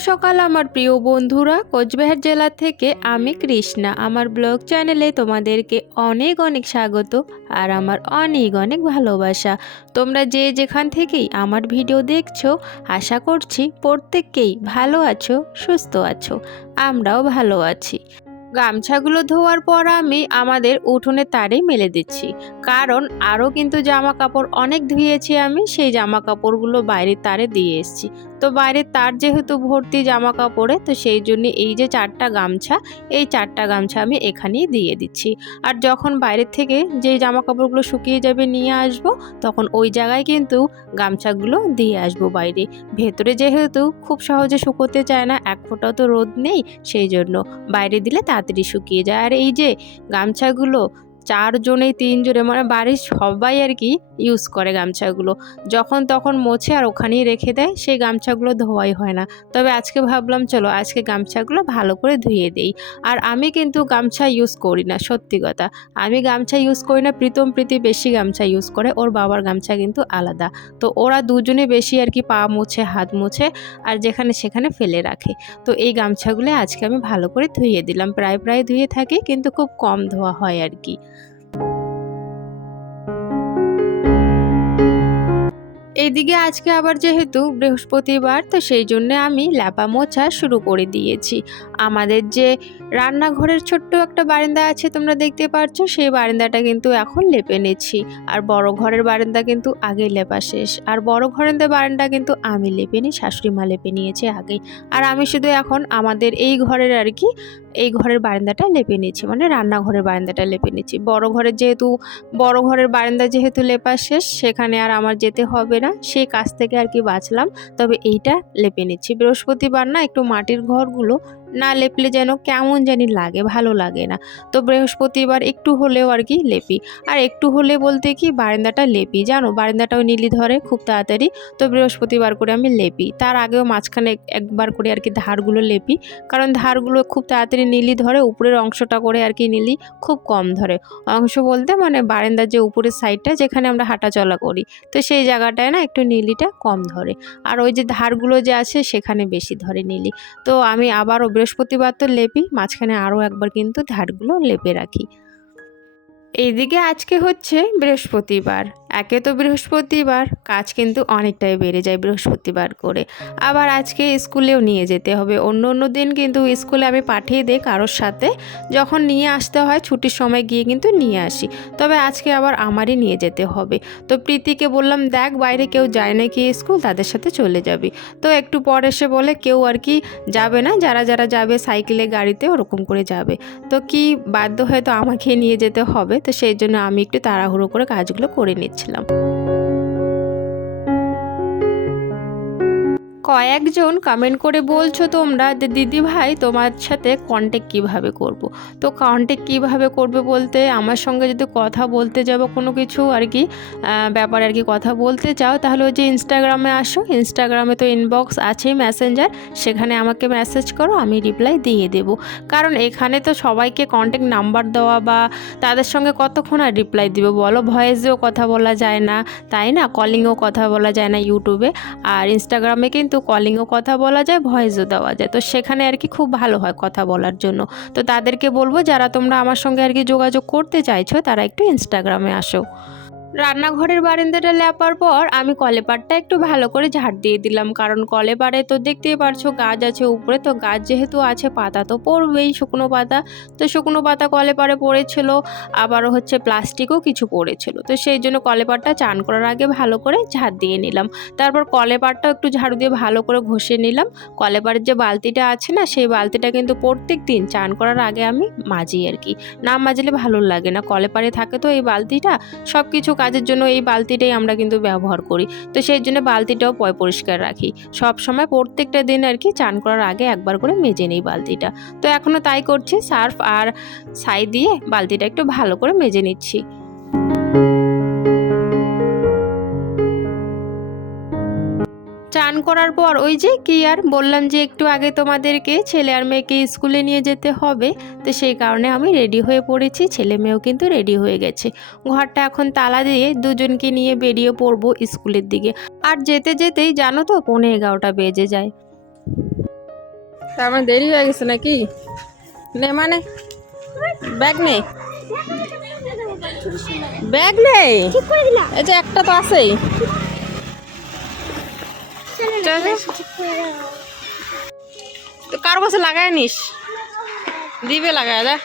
সকাল আমার প্রিয় বন্ধুরা। কোচবিহার জেলা থেকে আমি কৃষ্ণা। আমার ব্লগ চ্যানেলে তোমাদেরকে অনেক অনেক স্বাগত আর আমার অনেক অনেক ভালোবাসা। তোমরা যে যেখান থেকেই আমার ভিডিও দেখছ, আশা করছি প্রত্যেককেই ভালো আছো, সুস্থ আছো। আমরাও ভালো আছি। গামছাগুলো ধোয়ার পর আমি আমাদের উঠোনে তারে মেলে দিচ্ছি। কারণ আরও কিন্তু জামা কাপড় অনেক ধুয়েছি আমি, সেই জামা কাপড়গুলো বাইরের তারে দিয়ে এসেছি। তো বাইরের তার যেহেতু ভর্তি জামা কাপড়ে তো সেই জন্য এই যে চারটা গামছা, এই চারটা গামছা আমি এখানেই দিয়ে দিচ্ছি। আর যখন বাইরের থেকে যে জামা কাপড়গুলো শুকিয়ে যাবে নিয়ে আসব, তখন ওই জায়গায় কিন্তু গামছাগুলো দিয়ে আসব বাইরে। ভেতরে যেহেতু খুব সহজে শুকোতে চায় না, এক ফোঁটাও তো রোদ নেই, সেই জন্য। বাইরে দিলে তাড়াতাড়ি শুকিয়ে যায়। আর এই যে গামছাগুলো চারজনেই তিনজনে মানে বাড়ির সবাই আর কি ইউজ করে গামছাগুলো। যখন তখন মোছে আর ওখানেই রেখে দেয়, সেই গামছাগুলো ধোয়াই হয় না। তবে আজকে ভাবলাম, চলো আজকে গামছাগুলো ভালো করে ধুয়ে দেই। আর আমি কিন্তু গামছা ইউজ করি না, সত্যি কথা। আমি গামছা ইউজ করি না, প্রীতম প্রীতি বেশি গামছা ইউজ করে, ওর বাবার গামছা কিন্তু আলাদা। তো ওরা দুজনে বেশি আর কি পা মুছে, হাত মুছে, আর যেখানে সেখানে ফেলে রাখে। তো এই গামছাগুলো আজকে আমি ভালো করে ধুয়ে দিলাম। প্রায় প্রায় ধুয়ে থাকি, কিন্তু খুব কম ধোয়া হয় আর কি। এইদিকে আজকে আবার যেহেতু বৃহস্পতিবার, তো সেই জন্য আমি ল্যাপা মোছা শুরু করে দিয়েছি। আমাদের যে রান্নাঘরের ছোট্ট একটা বারান্দা আছে তোমরা দেখতে পাচ্ছ সেই বারান্দাটা কিন্তু এখন লেপে নিচ্ছি। আর বড় ঘরের বারান্দা কিন্তু আগে লেপা শেষ। আর বড় ঘরের বারান্দা কিন্তু আমি লেপে নিই শাশুড়ি মা লেপে নিয়েছে আগেই। আর আমি শুধু এখন আমাদের এই ঘরের আর কি এই ঘরের বারান্দাটা লেপে নিয়েছি মানে রান্নাঘরের বারান্দাটা লেপে নিয়েছি। বড় ঘরের যেহেতু, বড় ঘরের বারান্দা যেহেতু লেপা শেষ, সেখানে আর আমার যেতে হবে না। সেই কাজ থেকে আর কি বাঁচলাম, তবে এইটা লেপে নিচ্ছি বৃহস্পতিবার না একটু মাটির ঘরগুলো না লেপলে যেন কেমন জানি লাগে, ভালো লাগে না। তো বৃহস্পতিবার একটু হলেও আর কি লেপি। আর একটু হলে বলতে কি বারান্দাটা লেপি, জানো? বারান্দাটাও নীলি ধরে খুব তাড়াতাড়ি। তো বৃহস্পতিবার করে আমি লেপি। তার আগেও মাঝখানে একবার করে আর কি ধারগুলো লেপি। কারণ ধারগুলো খুব তাড়াতাড়ি নীলি ধরে, উপরের অংশটা করে আর কি নীলি খুব কম ধরে। অংশ বলতে মানে বারান্দার যে উপরের সাইডটা যেখানে আমরা হাঁটাচলা করি। তো সেই জায়গাটায় না একটু নীলিটা কম ধরে। আর ওই যে ধারগুলো যে আছে সেখানে বেশি ধরে নীলি। তো আমি আবারও বৃহস্পতিবার তো লেপি মাঝখানে আরও একবার কিন্তু ধারগুলো লেপে রাখি। এইদিকে আজকে হচ্ছে বৃহস্পতিবার। একে তো বৃহস্পতিবার, কাজ কিন্তু অনেকটাই বেড়ে যায় বৃহস্পতিবার করে। আবার আজকে স্কুলেও নিয়ে যেতে হবে। অন্য অন্য দিন কিন্তু স্কুলে আমি পাঠিয়ে দিই কারোর সাথে। যখন নিয়ে আসতে হয়, ছুটির সময় গিয়ে কিন্তু নিয়ে আসি। তবে আজকে আবার আমারই নিয়ে যেতে হবে। তো প্রীতিকে বললাম, দেখ, বাইরে কেউ যায় না কি স্কুল? তাদের সাথে চলে যাবি। তো একটু পর এসে বলে, কেউ আর কি যাবে না। যারা যারা যাবে সাইকেলে, গাড়িতে, ওরকম করে যাবে। তো কি বাধ্য হয়তো আমাকে নিয়ে যেতে হবে? তো সেই জন্য আমি একটু তাড়াহুড়ো করে কাজগুলো করে নিচ্ছিলাম। কয়েকজন কমেন্ট করে বলছো তোমরা দিদি ভাই, তোমার সাথে কন্ট্যাক্ট কীভাবে করব। তো কন্ট্যাক্ট কীভাবে করবে বলতে আমার সঙ্গে যদি কথা বলতে যাব কোনো কিছু আর কি ব্যাপারে আর কি কথা বলতে চাও, তাহলে ওই যে ইনস্টাগ্রামে আসো। ইনস্টাগ্রামে তো ইনবক্স আছেই মেসেঞ্জার সেখানে আমাকে মেসেজ করো, আমি রিপ্লাই দিয়ে দেবো। কারণ এখানে তো সবাইকে কন্ট্যাক্ট নাম্বার দেওয়া বা তাদের সঙ্গে কতক্ষণ আর রিপ্লাই দিবে বলো? ভয়েসেও কথা বলা যায় না, তাই না? কলিংয়েও কথা বলা যায় না ইউটিউবে আর ইনস্টাগ্রামে কিন্তু কলিংও কথা বলা যায় ভয়েসও দেওয়া যায়। তো সেখানে আর কি খুব ভালো হয় কথা বলার জন্য। তো তাদেরকে বলব, যারা তোমরা আমার সঙ্গে আর কি যোগাযোগ করতে চাইছো, তারা একটু ইনস্টাগ্রামে আসো। রান্নাঘরের বারান্দাটা লেপার পর আমি কলেপারটা একটু ভালো করে ঝাড় দিয়ে দিলাম, কারণ কলেপারে তো দেখতেই পারছ গাছ আছে উপরে, তো গাছ যেহেতু আছে পাতা তো পড়বেই, শুকনো পাতা। তো শুকনো পাতা কলেপারে পড়েছিল আবার হচ্ছে প্লাস্টিকও কিছু পড়েছিল। তো সেই জন্য কলেপারটা চান করার আগে ভালো করে ঝাড় দিয়ে নিলাম। তারপর কলেপারটাও একটু ঝাড়ু দিয়ে ভালো করে ঘষে নিলাম। কলেপারের যে বালতিটা আছে না, সেই বালতিটা কিন্তু প্রত্যেক দিন চান করার আগে আমি মাজি আর কি। না মাজলে ভালো লাগে না কলেপারে থাকে তো এই বালতিটা সব কিছু কাজের জন্য এই বালতিটাই আমরা কিন্তু ব্যবহার করি। তো সেই জন্য বালতিটাও পয় পরিষ্কার রাখি। সব সময় প্রত্যেকটা দিন আর কি চান করার আগে একবার করে মেজে নিই বালতিটা। তো এখনও তাই করছি, সার্ফ আর ছাই দিয়ে বালতিটা একটু ভালো করে মেজে নিচ্ছি। করার পর ওই যে কি আর বললাম যে একটু আগে তোমাদেরকে ছেলে আর মেয়েকে স্কুলে নিয়ে যেতে হবে, তো সেই কারণে আমি রেডি হয়ে পড়েছি, ছেলে মেয়েও কিন্তু রেডি হয়ে গেছে। ঘরটা এখন তালা দিয়ে দুজনকে নিয়ে বেরিয়ে পড়ব স্কুলের দিকে। আর যেতে যেতেই জানো তো পৌনে এগারোটা বেজে যায়। তার মানে দেরি হয়ে গেছে নাকি? নে মানে ব্যাগ নেই? ব্যাগ নেই? এই যে একটা তো আছেই। তো কার কাছে লাগায় নিস? দিবে লাগায়, দা।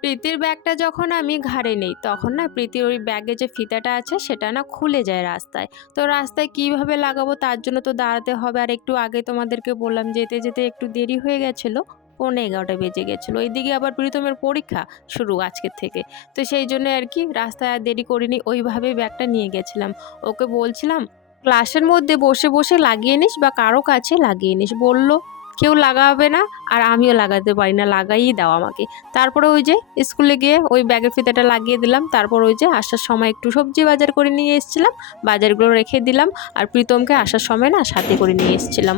প্রীতির ব্যাগটা যখন আমি ঘাড়ে নেই, তখন না প্রীতির ওই ব্যাগে যে ফিতাটা আছে, সেটা না খুলে যায় রাস্তায়। তো রাস্তায় কীভাবে লাগাবো, তার জন্য তো দাঁড়াতে হবে। আর একটু আগে তোমাদেরকে বললাম, যেতে যেতে একটু দেরি হয়ে গেছিল, পৌনে এগারোটা বেজে গেছিল। ওইদিকে আবার প্রীতমের পরীক্ষা শুরু আজকের থেকে। তো সেই জন্য আর কি, রাস্তায় আর দেরি করিনি, ওইভাবেই ব্যাগটা নিয়ে গেছিলাম। ওকে বলছিলাম ক্লাসের মধ্যে বসে বসে লাগিয়ে নিস বা কারও কাছে লাগিয়ে নিস। বলল, কেউ লাগাবে না আর আমিও লাগাতে পারি না, লাগাইই দাও আমাকে। তারপরে ওই যে স্কুলে গিয়ে ওই ব্যাগের ফিতাটা লাগিয়ে দিলাম। তারপর ওই যে আসার সময় একটু সবজি বাজার করে নিয়ে এসেছিলাম, বাজারগুলো রেখে দিলাম আর প্রীতমকে আসার সময় না সাথে করে নিয়ে এসেছিলাম।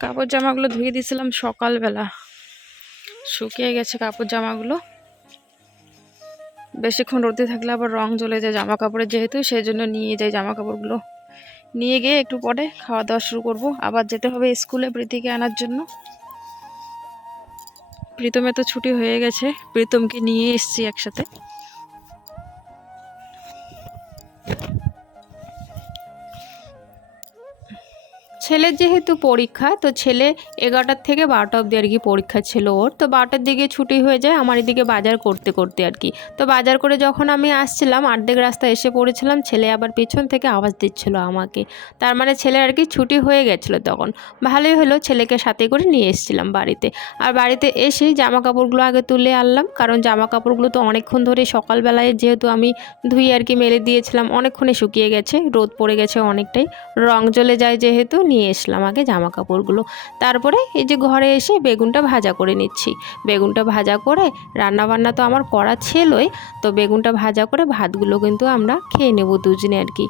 কাপড় জামাগুলো ধুয়ে দিয়েছিলাম সকালবেলা। শুকিয়ে গেছে কাপড় জামাগুলো। বেশিক্ষণ রোদে থাকলে আবার রং জ্বলে যায় জামা কাপড়ের যেহেতু, সেই জন্য নিয়ে যাই জামা কাপড়গুলো। নিয়ে গিয়ে একটু পরে খাওয়া দাওয়া শুরু করব। আবার যেতে হবে স্কুলে প্রীতিকে আনার জন্য। প্রীতমে তো ছুটি হয়ে গেছে। প্রীতমকে নিয়ে এসছি একসাথে। ছেলের যেহেতু পরীক্ষা, তো ছেলে এগারোটার থেকে বারোটা অবধি আর কি পরীক্ষা ছিল ওর। তো বারোটার দিকে ছুটি হয়ে যায় আমার এদিকে বাজার করতে করতে আর কি। তো বাজার করে যখন আমি আসছিলাম, অর্ধেক রাস্তা এসে পড়েছিলাম, ছেলে আবার পিছন থেকে আওয়াজ দিচ্ছিল আমাকে। তার মানে ছেলে আর কি ছুটি হয়ে গেছিল তখন। ভালোই হলো, ছেলেকে সাথে করে নিয়ে এসেছিলাম বাড়িতে। আর বাড়িতে এসেই জামা কাপড়গুলো আগে তুলে আনলাম, কারণ জামা কাপড়গুলো তো অনেকক্ষণ ধরে সকালবেলায় যেহেতু আমি ধুই আর কি মেলে দিয়েছিলাম, অনেকক্ষণে শুকিয়ে গেছে, রোদ পড়ে গেছে অনেকটাই। রং জ্বলে যায় যেহেতু, নিয়ে এসলাম আগে জামা কাপড়গুলো তারপরে এই যে ঘরে এসে বেগুনটা ভাজা করে নিচ্ছি। বেগুনটা ভাজা করে রান্না বান্না তো আমার করা ছিলই, তো বেগুনটা ভাজা করে ভাতগুলো কিন্তু আমরা খেয়ে নেব দুজনে আর কি।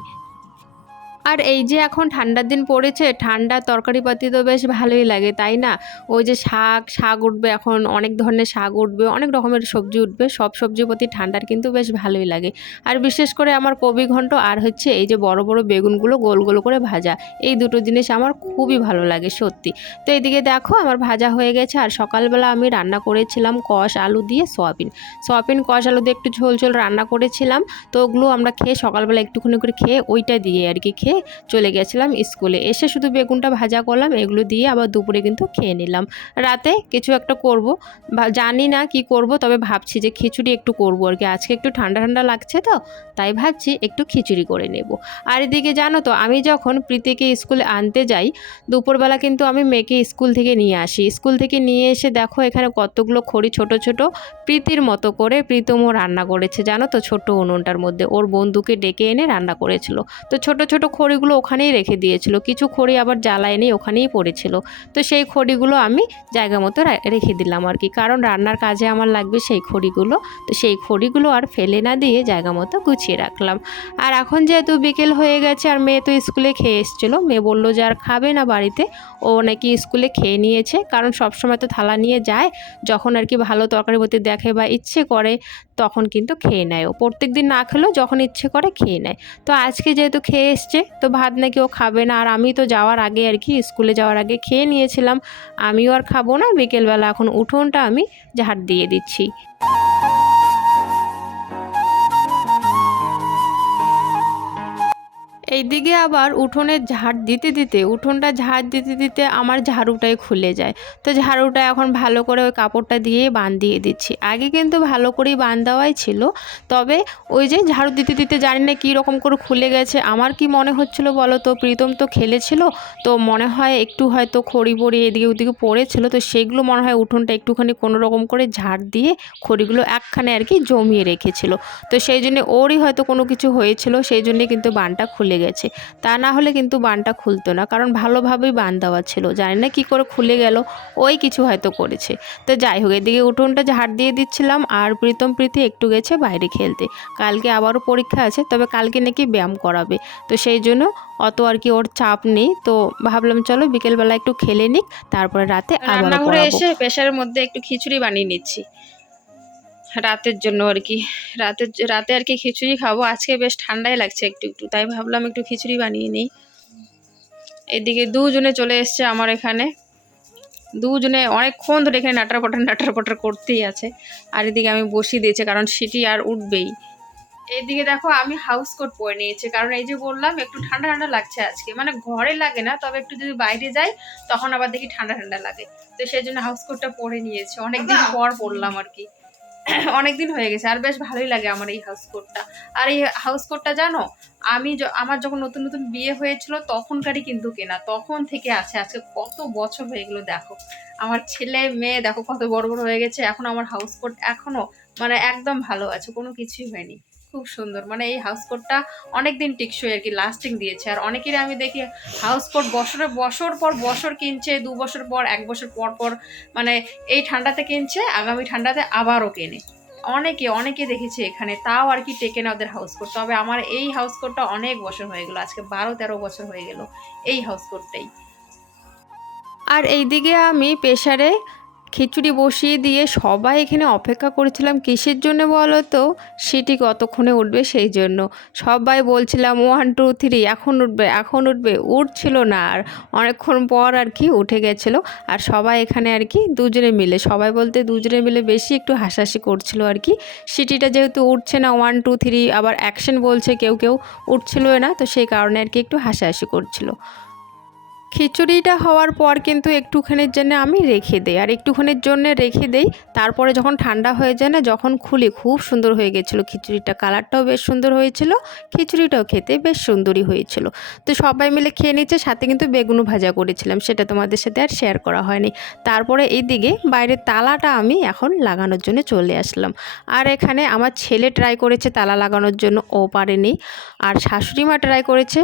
আর এই যে এখন ঠান্ডার দিন পড়েছে ঠান্ডা তরকারিপাতি তো বেশ ভালোই লাগে, তাই না? ওই যে শাক শাক উঠবে এখন, অনেক ধরনের শাক উঠবে, অনেক রকমের সবজি উঠবে, সব সবজির প্রতি ঠান্ডার কিন্তু বেশ ভালোই লাগে। আর বিশেষ করে আমার কবি ঘন্ট আর হচ্ছে এই যে বড় বড় বেগুনগুলো গোল গোল করে ভাজা, এই দুটো জিনিস আমার খুবই ভালো লাগে সত্যি। তো এইদিকে দেখো আমার ভাজা হয়ে গেছে, আর সকালবেলা আমি রান্না করেছিলাম কষ আলু দিয়ে সয়াবিন। সয়াবিন, কষ আলু দিয়ে একটু ঝোল ঝোল রান্না করেছিলাম, তো ওগুলো আমরা খেয়ে সকালবেলা একটুখানি করে খেয়ে ওইটা দিয়ে আর কি, খেয়ে চলে গেছিলাম স্কুলে। এসে শুধু বেগুনটা ভাজা করলাম, এগুলো দিয়ে আবার দুপুরে কিন্তু খেয়ে নিলাম। রাতে কিছু একটা করব জানি না কি করব, তবে ভাবছি যে খিচুড়ি একটু করব আর কি। আজকে একটু ঠান্ডা ঠান্ডা লাগছে তো, তাই ভাবছি একটু খিচুড়ি করে নেব। আর এদিকে জানো তো, আমি যখন প্রীতিকে স্কুলে আনতে যাই, দুপুরবেলা কিন্তু আমি মেয়েকে স্কুল থেকে নিয়ে আসি। স্কুল থেকে নিয়ে এসে দেখো এখানে কতগুলো খড়ি ছোট ছোট, প্রীতির মতো করে প্রীতমও রান্না করেছে। জানো তো ছোট উনুনটার মধ্যে। ওর বন্ধুকে ডেকে এনে রান্না করেছিল। তো ছোট ছোট খড়িগুলো ওখানেই রেখে দিয়েছিল। কিছু খড়ি আবার জ্বালায়নি, ওখানেই পড়েছিল। তো সেই খড়িগুলো আমি জায়গা মতো রেখে দিলাম আর কি। কারণ রান্নার কাজে আমার লাগবে সেই খড়িগুলো। তো সেই খড়িগুলো আর ফেলে না দিয়ে জায়গা মতো গুছিয়ে রাখলাম। আর এখন যেহেতু বিকেল হয়ে গেছে আর মেয়ে তো স্কুলে খেয়ে এসেছিল, মেয়ে বলল যে আর খাবে না বাড়িতে। ও নাকি স্কুলে খেয়ে নিয়েছে। কারণ সবসময় তো থালা নিয়ে যায়। যখন আর কি ভালো তরকারি প্রতি দেখে বা ইচ্ছে করে, তখন কিন্তু খেয়ে নেয় ও। প্রত্যেক দিন না খেলেও যখন ইচ্ছে করে খেয়ে নেয়। তো আজকে যেহেতু খেয়ে এসছে তো ভাত নাকি ও খাবে না। আর আমি তো যাওয়ার আগে আর কি, স্কুলে যাওয়ার আগে খেয়ে নিয়েছিলাম। আমিও আর খাব না, বিকেলবেলা এখন উঠোনটা আমি ঝাড় দিয়ে দিচ্ছি। এইদিকে আবার উঠোনে ঝাড় দিতে দিতে, উঠোনটা ঝাড় দিতে দিতে আমার ঝাড়ুটাই খুলে যায়। তো ঝাড়ুটা এখন ভালো করে ওই কাপড়টা দিয়ে বান দিয়ে দিচ্ছি। আগে কিন্তু ভালো করেই বান দেওয়াই ছিল, তবে ওই যে ঝাড়ু দিতে দিতে জানি না কী রকম করে খুলে গেছে। আমার কি মনে হচ্ছিল বলো তো? প্রীতম তো খেলেছিল, তো মনে হয় একটু হয়তো খড়ি পড়ি এদিকে ওদিকে পড়েছিল, তো সেগুলো মনে হয় উঠোনটা একটুখানি কোনো রকম করে ঝাড় দিয়ে খড়িগুলো একখানে আর কি জমিয়ে রেখেছিল। তো সেই জন্য ওরই হয়তো কোনো কিছু হয়েছিল, সেই জন্যে কিন্তু বানটা খুলে গেছে। তা না হলে কিন্তু বানটা খুলতো না কারণ ভালোভাবেই বান দেওয়া ছিল। জানি না কী করে খুলে গেল ওই কিছু হয়তো করেছে। তো যাই হোক এদিকে উঠোনটা ঝাড় দিয়ে দিচ্ছিলাম আর প্রীতম প্রীতি একটু গেছে বাইরে খেলতে। কালকে আবারও পরীক্ষা আছে তবে কালকে নাকি ব্যায়াম করাবে। তো সেই জন্য অত আর কি ওর চাপ নেই। তো ভাবলাম চলো বিকেলবেলা একটু খেলে নিক তারপরে রাতে আবার রান্নাঘরে এসে প্রেশারের মধ্যে একটু খিচুড়ি বানিয়ে নিচ্ছি। রাতের জন্য আর কি। রাতের রাতে আর কি খিচুড়ি খাব। আজকে বেশ ঠান্ডাই লাগছে একটু একটু। তাই ভাবলাম একটু খিচুড়ি বানিয়ে নিই। এদিকে দুজনে চলে এসছে আমার এখানে। দুজনে অনেকক্ষণ ধরে এখানে নাটার পটার নাটার পটার করতেই আছে। আর এদিকে আমি বসিয়ে দিয়েছি কারণ সেটি আর উঠবেই। এদিকে দেখো আমি হাউস কোট পরে নিয়েছি। কারণ এই যে বললাম একটু ঠান্ডা ঠান্ডা লাগছে আজকে। মানে ঘরে লাগে না তবে একটু যদি বাইরে যাই তখন আবার দেখি ঠান্ডা ঠান্ডা লাগে। তো সেই জন্য হাউস কোটটা পরে নিয়েছি। অনেকদিন পর পরলাম আর কি। অনেকদিন হয়ে গেছে। আর বেশ ভালোই লাগে আমার এই হাউস কোটটা আর এই হাউস কোটটা জানো, আমি আমার যখন নতুন নতুন বিয়ে হয়েছিল, তখনকারই কিন্তু কেনা। তখন থেকে আছে। আজকে কত বছর হয়ে গেলো দেখো। আমার ছেলে মেয়ে, দেখো কত বড় বড় হয়ে গেছে। এখন আমার হাউস কোট এখনও মানে একদম ভালো আছে। কোনো কিছুই হয়নি। খুব সুন্দর। মানে এই হাউস কোটটা অনেক দিন টিকসই আর কি লাস্টিং দিয়েছে। আর অনেকেরই আমি দেখি হাউস কোট বছরে, বছর পর বছর কিনছে, দু বছর পর, এক বছর পর পর মানে এই ঠান্ডাতে কিনছে, আগামী ঠান্ডাতে আবারও কেনে। অনেকে অনেকে দেখেছে এখানে, তাও আর কি টেকে না ওদের হাউস কোট তবে আমার এই হাউস কোটটা অনেক বছর হয়ে গেলো, আজকে বারো তেরো বছর হয়ে গেল এই হাউস কোটটাই আর এইদিকে আমি প্রেশারে খিচুড়ি বসিয়ে দিয়ে সবাই এখানে অপেক্ষা করেছিলাম, কিসের জন্য বলো তো? সেটি কতক্ষণে উঠবে সেই জন্য। সবাই বলছিলাম ওয়ান টু থ্রি এখন উঠবে এখন উঠবে। উঠছিল না আর অনেকক্ষণ পর আর কি উঠে গেছিল। আর সবাই এখানে আর কি দুজনে মিলে, সবাই বলতে দুজনে মিলে বেশি একটু হাসাহাসি করছিল আর কি। সিটিটা যেহেতু উঠছে না ওয়ান টু থ্রি আবার অ্যাকশন বলছে কেউ কেউ উঠছিল না, তো সেই কারণে আর কি একটু হাসাহাসি করছিল। খিচুড়িটা হওয়ার পর কিন্তু একটুখানির জন্য আমি রেখে দেই। আর একটুখানির জন্য রেখে দেই, তারপরে যখন ঠান্ডা হয়ে যায় না, যখন খুলি, খুব সুন্দর হয়ে গেছিল খিচুড়িটা। কালারটাও বেশ সুন্দর হয়েছিল, খিচুড়িটাও খেতে বেশ সুন্দরই হয়েছিল। তো সবাই মিলে খেয়ে নিচ্ছে, সাথে কিন্তু বেগুনও ভাজা করেছিলাম, সেটা তোমাদের সাথে আর শেয়ার করা হয়নি। তারপরে এই দিকে বাইরের তালাটা আমি এখন লাগানোর জন্য চলে আসলাম। আর এখানে আমার ছেলে ট্রাই করেছে তালা লাগানোর জন্য, ও পারেনি। আর শাশুড়ি মা ট্রাই করেছে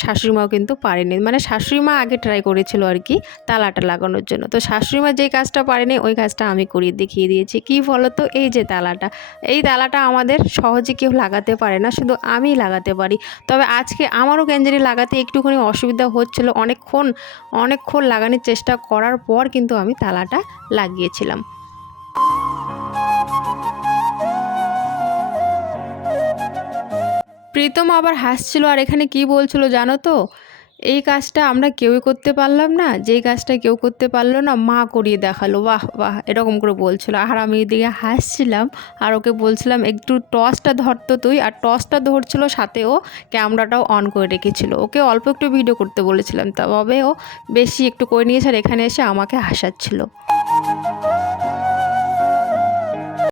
শাশুড়ি মাও কিন্তু পারেনি। মানে শাশুড়ি মা আগে ট্রাই করেছিল আর কি তালাটা লাগানোর জন্য। তো শাশুড়ি মা যেই কাজটা পারেনি, ওই কাজটা আমি করিয়ে দেখিয়ে দিয়েছি। কি বলো তো এই যে তালাটা। এই তালাটা আমাদের সহজে কেউ লাগাতে পারে না, শুধু আমিই লাগাতে পারি। তবে আজকে আমারও ক্যাঞ্জারি লাগাতে একটুখানি অসুবিধা হচ্ছিল। অনেকক্ষণ অনেকক্ষণ লাগানোর চেষ্টা করার পর কিন্তু আমি তালাটা লাগিয়েছিলাম। প্রীতম আবার হাসছিল, আর এখানে কি বলছিল জানো তো? এই কাজটা আমরা কেউই করতে পারলাম না, যেই কাজটা কেউ করতে পারল না, মা করিয়ে দেখাল। বাহ বাহ, এরকম করে বলছিল। আর আমি এদিকে হাসছিলাম, আর ওকে বলছিলাম, একটু টসটা ধরতো তুই। আর টসটা ধরছিল সাথে ও ক্যামেরাটাও অন করে রেখেছিল। ওকে অল্প একটু ভিডিও করতে বলেছিলাম, তবে ও বেশি একটু করে নিয়েছে, আর এখানে এসে আমাকে হাসাচ্ছিল।